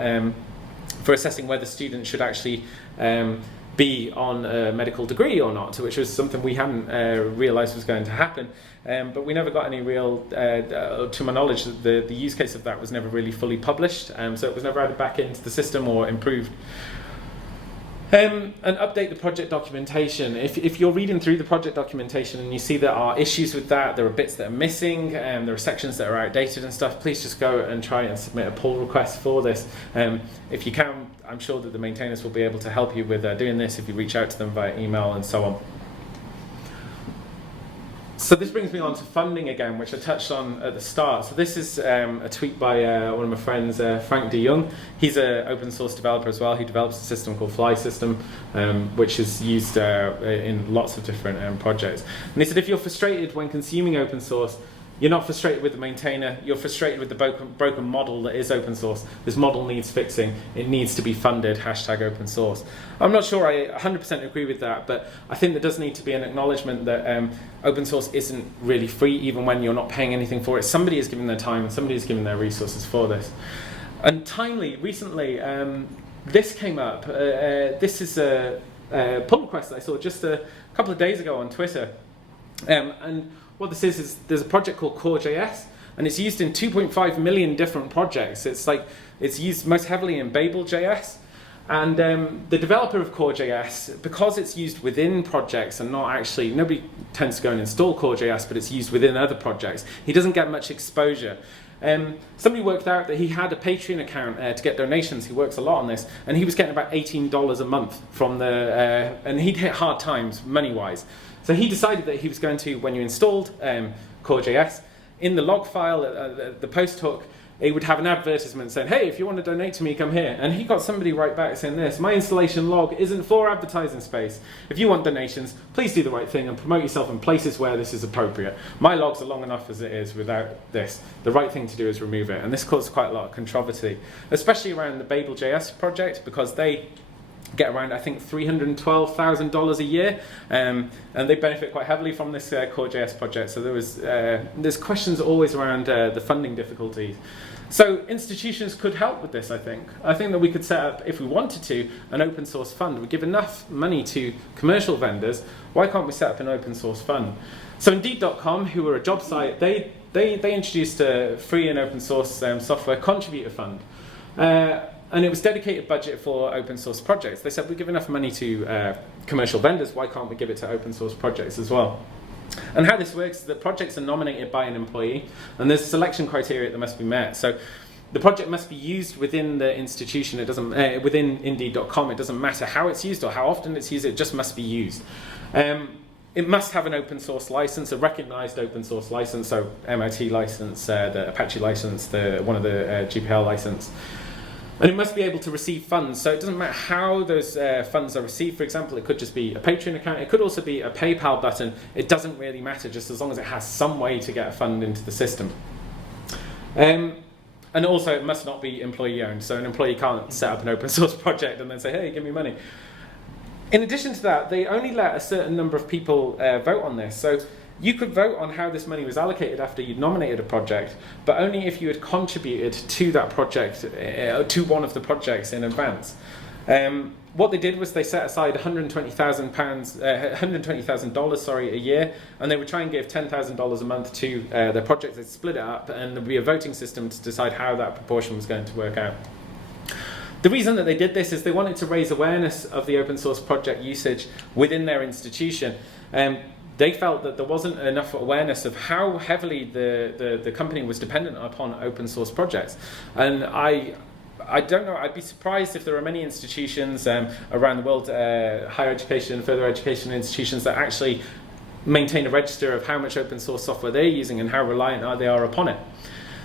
assessing whether students should actually be on a medical degree or not, which was something we hadn't realized was going to happen. But we never got any real, to my knowledge, the use case of that was never really fully published, so it was never added back into the system or improved. And update the project documentation. If you're reading through the project documentation and you see there are issues with that, there are bits that are missing, there are sections that are outdated and stuff, please just go and try and submit a pull request for this. If you can, I'm sure that the maintainers will be able to help you with doing this if you reach out to them via email and so on. So this brings me on to funding again, which I touched on at the start. So this is a tweet by one of my friends, Frank de Jong. He's an open source developer as well. He develops a system called Fly System, which is used in lots of different projects. And he said, if you're frustrated when consuming open source, you're not frustrated with the maintainer, you're frustrated with the broken model that is open source. This model needs fixing, it needs to be funded, #open source. I'm not sure I 100% agree with that, but I think there does need to be an acknowledgement that open source isn't really free, even when you're not paying anything for it. Somebody is giving their time and somebody is giving their resources for this. And timely, recently, this came up. This is a pull request that I saw just a couple of days ago on Twitter. And what this is there's a project called Core.js, and it's used in 2.5 million different projects. It's used most heavily in Babel.js, and the developer of Core.js, because it's used within projects and not actually, nobody tends to go and install Core.js, but it's used within other projects, he doesn't get much exposure. Somebody worked out that he had a Patreon account to get donations. He works a lot on this, and he was getting about $18 a month from and he'd hit hard times money-wise. So he decided that he was going to, when you installed Core.js, in the log file, the post hook, it would have an advertisement saying, hey, if you want to donate to me, come here. And he got somebody right back saying this: my installation log isn't for advertising space. If you want donations, please do the right thing and promote yourself in places where this is appropriate. My logs are long enough as it is without this. The right thing to do is remove it. And this caused quite a lot of controversy, especially around the Babel.js project, because they get around, I think, $312,000 a year, and they benefit quite heavily from this Core.js project. So there's questions always around the funding difficulties. So institutions could help with this, I think. I think that we could set up, if we wanted to, an open source fund. We give enough money to commercial vendors. Why can't we set up an open source fund? So Indeed.com, who are a job site, they introduced a free and open source software contributor fund. And it was dedicated budget for open source projects. They said, we give enough money to commercial vendors, why can't we give it to open source projects as well? And how this works is that projects are nominated by an employee, and there's selection criteria that must be met. So the project must be used within the institution. It doesn't within Indeed.com. It doesn't matter how it's used or how often it's used. It just must be used. It must have an open source license, a recognized open source license, so MIT license, the Apache license, one of the GPL license. And it must be able to receive funds. So it doesn't matter how those funds are received. For example, it could just be a Patreon account. It could also be a PayPal button. It doesn't really matter, just as long as it has some way to get a fund into the system. And also, it must not be employee owned. So an employee can't set up an open source project and then say, hey, give me money. In addition to that, they only let a certain number of people vote on this. So you could vote on how this money was allocated after you'd nominated a project, but only if you had contributed to that project, to one of the projects in advance. What they did was they set aside $120,000 a year, and they would try and give $10,000 a month to their projects. They'd split it up, and there'd be a voting system to decide how that proportion was going to work out. The reason that they did this is they wanted to raise awareness of the open source project usage within their institution. They felt that there wasn't enough awareness of how heavily the company was dependent upon open source projects. And I don't know, I'd be surprised if there are many institutions around the world, higher education, further education institutions, that actually maintain a register of how much open source software they're using and how reliant they are upon it.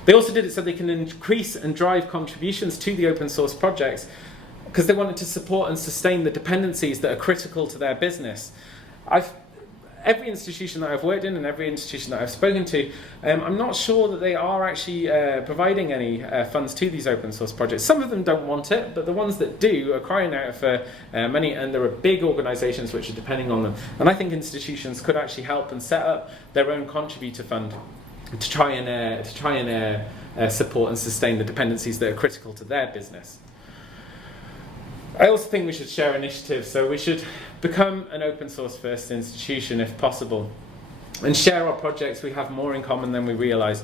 They also did it so they can increase and drive contributions to the open source projects, because they wanted to support and sustain the dependencies that are critical to their business. Every institution that I've worked in and every institution that I've spoken to, I'm not sure that they are actually providing any funds to these open source projects. Some of them don't want it, but the ones that do are crying out for money, and there are big organizations which are depending on them. And I think institutions could actually help and set up their own contributor fund to try and support and sustain the dependencies that are critical to their business. I also think we should share initiatives, so we should become an open source first institution if possible, and share our projects. We have more in common than we realize.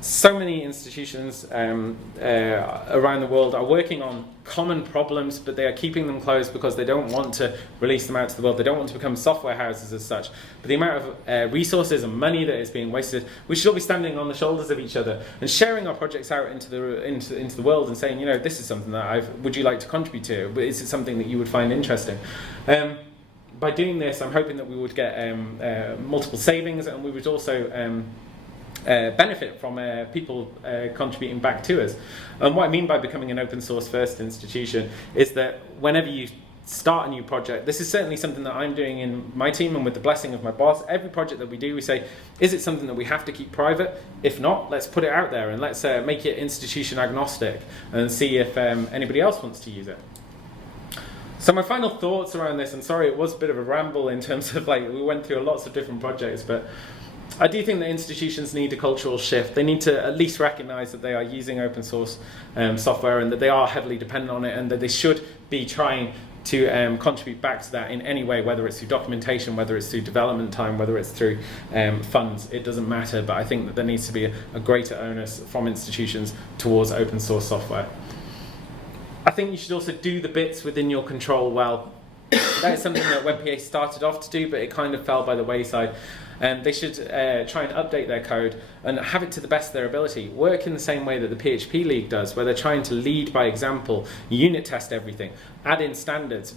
So many institutions around the world are working on common problems, but they are keeping them closed because they don't want to release them out to the world. They don't want to become software houses as such. But the amount of resources and money that is being wasted, we should all be standing on the shoulders of each other and sharing our projects out into the world and saying, this is something that would you like to contribute to? Is it something that you would find interesting? By doing this, I'm hoping that we would get multiple savings, and we would also benefit from people contributing back to us. And what I mean by becoming an open source first institution is that whenever you start a new project, this is certainly something that I'm doing in my team and with the blessing of my boss. Every project that we do, we say, is it something that we have to keep private? If not, let's put it out there and let's make it institution agnostic and see if anybody else wants to use it. So my final thoughts around this, and sorry it was a bit of a ramble in terms of we went through lots of different projects, but I do think that institutions need a cultural shift. They need to at least recognize that they are using open source software and that they are heavily dependent on it, and that they should be trying to contribute back to that in any way, whether it's through documentation, whether it's through development time, whether it's through funds. It doesn't matter, but I think that there needs to be a greater onus from institutions towards open source software. I think you should also do the bits within your control well. That is something that WEBPA started off to do, but it kind of fell by the wayside. They should try and update their code and have it to the best of their ability. Work in the same way that the PHP League does, where they're trying to lead by example, unit test everything, add in standards,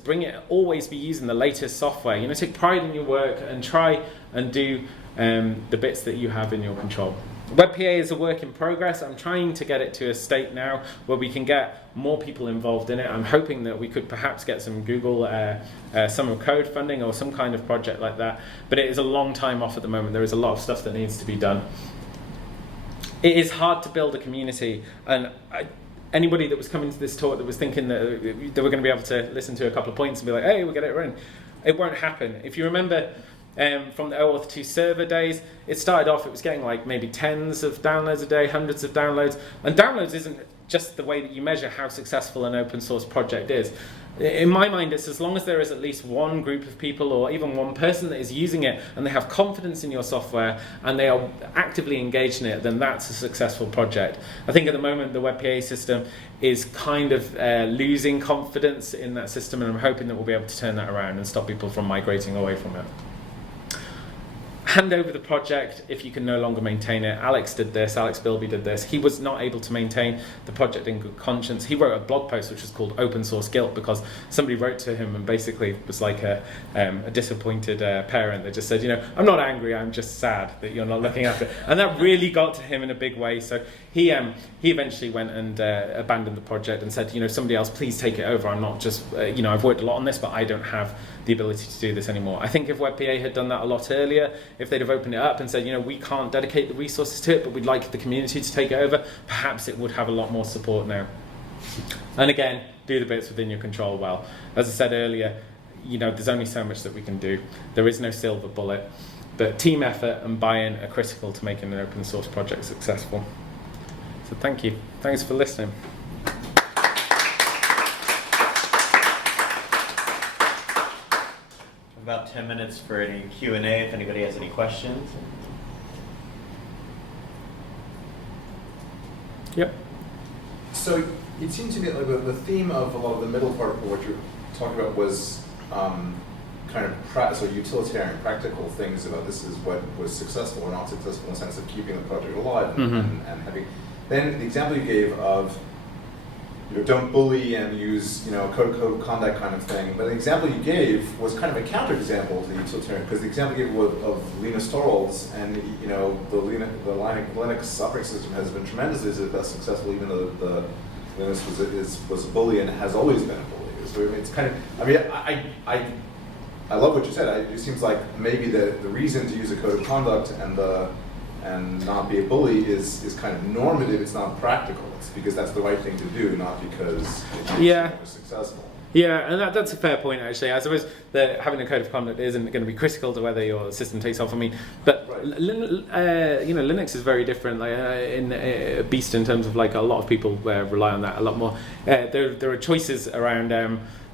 always be using the latest software. Take pride in your work and try and do the bits that you have in your control. WebPA is a work in progress. I'm trying to get it to a state now where we can get more people involved in it. I'm hoping that we could perhaps get some Google Summer Code funding or some kind of project like that. But it is a long time off at the moment. There is a lot of stuff that needs to be done. It is hard to build a community, and anybody that was coming to this talk that was thinking that they were going to be able to listen to a couple of points and be like, hey, we'll get it running, it won't happen. If you remember from the OAuth 2 server days, it started off, it was getting maybe tens of downloads a day, hundreds of downloads. And downloads isn't just the way that you measure how successful an open source project is. In my mind, it's as long as there is at least one group of people or even one person that is using it and they have confidence in your software and they are actively engaged in it, then that's a successful project. I think at the moment the WebPA system is kind of losing confidence in that system, and I'm hoping that we'll be able to turn that around and stop people from migrating away from it. Hand over the project if you can no longer maintain it. Alex Bilby did this. He was not able to maintain the project in good conscience. He wrote a blog post which was called Open Source Guilt, because somebody wrote to him and basically was like a disappointed parent that just said, I'm not angry, I'm just sad that you're not looking after it. And that really got to him in a big way. So he eventually went and abandoned the project and said, somebody else, please take it over. I'm not just, I've worked a lot on this, but I don't have the ability to do this anymore. I think if WebPA had done that a lot earlier, if they'd have opened it up and said, we can't dedicate the resources to it, but we'd like the community to take it over, perhaps it would have a lot more support now. And again, do the bits within your control well. As I said earlier, there's only so much that we can do. There is no silver bullet, but team effort and buy-in are critical to making an open source project successful. So thank you. Thanks for listening. about 10 minutes for any Q&A if anybody has any questions. Yep. So it seemed to me like the theme of a lot of the middle part of what you're talking about was kind of so utilitarian, practical things about this is what was successful or not successful in the sense of keeping the project alive and having. Then the example you gave of don't bully and use code of conduct kind of thing. But the example you gave was kind of a counterexample to the utilitarian, because the example you gave of Linus Torvalds and the Linux operating system has been tremendously successful, even though the Linus was a bully and has always been a bully. So I mean, it's kind of I love what you said. It seems like maybe the reason to use a code of conduct and not be a bully is kind of normative. It's not practical. It's because that's the right thing to do, not because it's successful. Yeah, and that's a fair point, actually. I suppose that having a code of conduct isn't going to be critical to whether your system takes off. I mean, but right. Linux is very different, in a beast in terms of a lot of people rely on that a lot more. There are choices around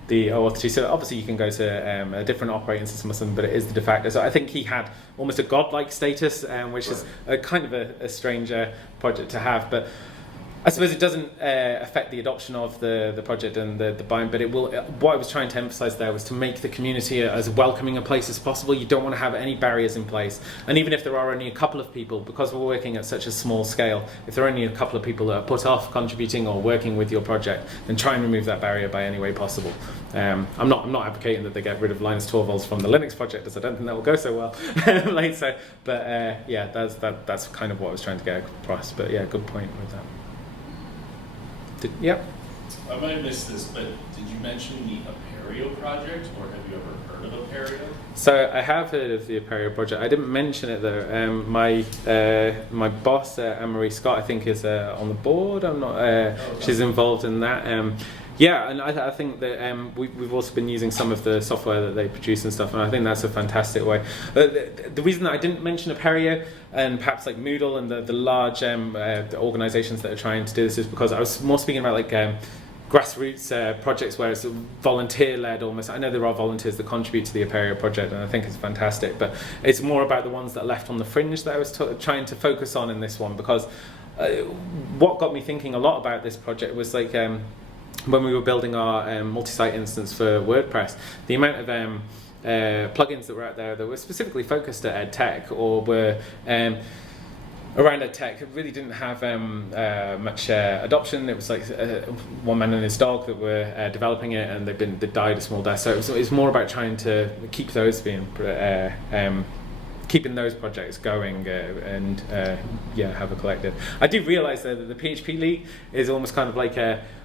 the OAuth 2. So obviously you can go to a different operating system or something, but it is the de facto. So I think he had almost a godlike status, which is a kind of a strange project to have. But I suppose it doesn't affect the adoption of the project and the buy-in, but it will. What I was trying to emphasize there was to make the community as welcoming a place as possible. You don't want to have any barriers in place. And even if there are only a couple of people, because we're working at such a small scale, if there are only a couple of people that are put off contributing or working with your project, then try and remove that barrier by any way possible. I'm not advocating that they get rid of Linus Torvalds from the Linux project, as I don't think that will go so well later. But that's kind of what I was trying to get across. But yeah, good point with that. Yep. I might have missed this, but did you mention the Apereo project, or have you ever heard of Apereo? So I have heard of the Apereo project. I didn't mention it though. My boss, Anne-Marie Scott, I think is on the board. I'm not. She's involved in that. Yeah, and I think that we've also been using some of the software that they produce and stuff, and I think that's a fantastic way. The reason that I didn't mention Apereo and perhaps Moodle and the large the organizations that are trying to do this is because I was more speaking about grassroots projects where it's volunteer-led almost. I know there are volunteers that contribute to the Apereo project, and I think it's fantastic, but it's more about the ones that are left on the fringe that I was trying to focus on in this one, because what got me thinking a lot about this project was when we were building our multi-site instance for WordPress, the amount of plugins that were out there that were specifically focused at EdTech or were around EdTech really didn't have much adoption. It was one man and his dog that were developing it, and they died a small death. So it was more about trying to keep those keeping those projects going and have a collective. I do realise though that the PHP League is almost kind of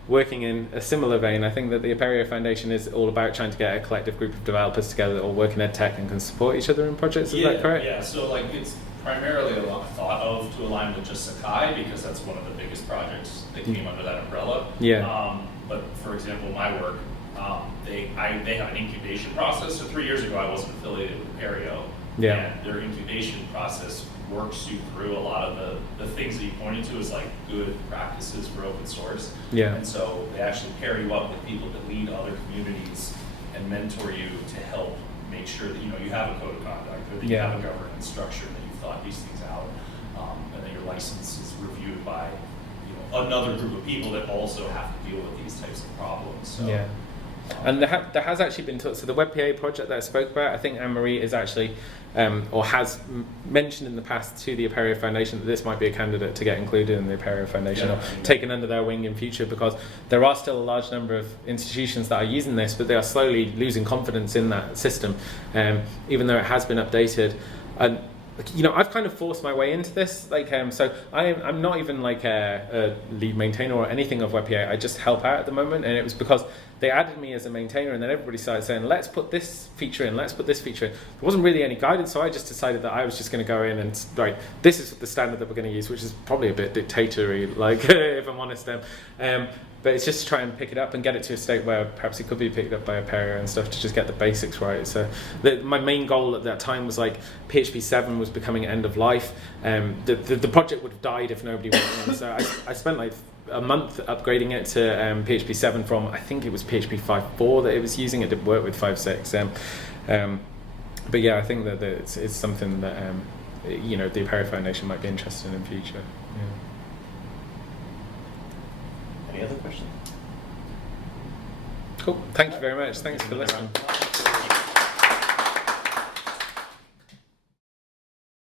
working in a similar vein. I think that the Apereo Foundation is all about trying to get a collective group of developers together that all work in EdTech and can support each other in projects. Is that correct? Yeah, so it's primarily thought of to align with just Sakai, because that's one of the biggest projects that came under that umbrella. Yeah. But for example, my work, they have an incubation process. So 3 years ago, I wasn't affiliated with Apereo. Yeah. And their incubation process works you through a lot of the things that you pointed to as good practices for open source. Yeah. And so they actually pair you up with people that lead other communities and mentor you to help make sure that you have a code of conduct, or that you have a governance structure, that you've thought these things out, and that your license is reviewed by another group of people that also have to deal with these types of problems. So, yeah. And there has actually been so the WebPA project that I spoke about, I think Anne-Marie is actually or has mentioned in the past to the Apereo Foundation that this might be a candidate to get included in the Apereo Foundation or taken under their wing in future, because there are still a large number of institutions that are using this, but they are slowly losing confidence in that system, even though it has been updated. And I've kind of forced my way into this. So I'm not even a lead maintainer or anything of WebPA. I just help out at the moment, and it was because they added me as a maintainer, and then everybody started saying, let's put this feature in, let's put this feature in. There wasn't really any guidance, so I just decided that I was just going to go in and, this is the standard that we're going to use, which is probably a bit dictatorial, if I'm honest. But it's just to try and pick it up and get it to a state where perhaps it could be picked up by Apereo and stuff, to just get the basics right. So my main goal at that time was PHP 7 was becoming end of life. The project would have died if nobody went on. So I spent a month upgrading it to PHP 7 from, I think it was PHP 5.4 that it was using. It didn't work with 5.6. but yeah, I think that it's something that you know, the Apereo Foundation might be interested in future. Any other questions? Cool. Thank you very much. Thanks for listening.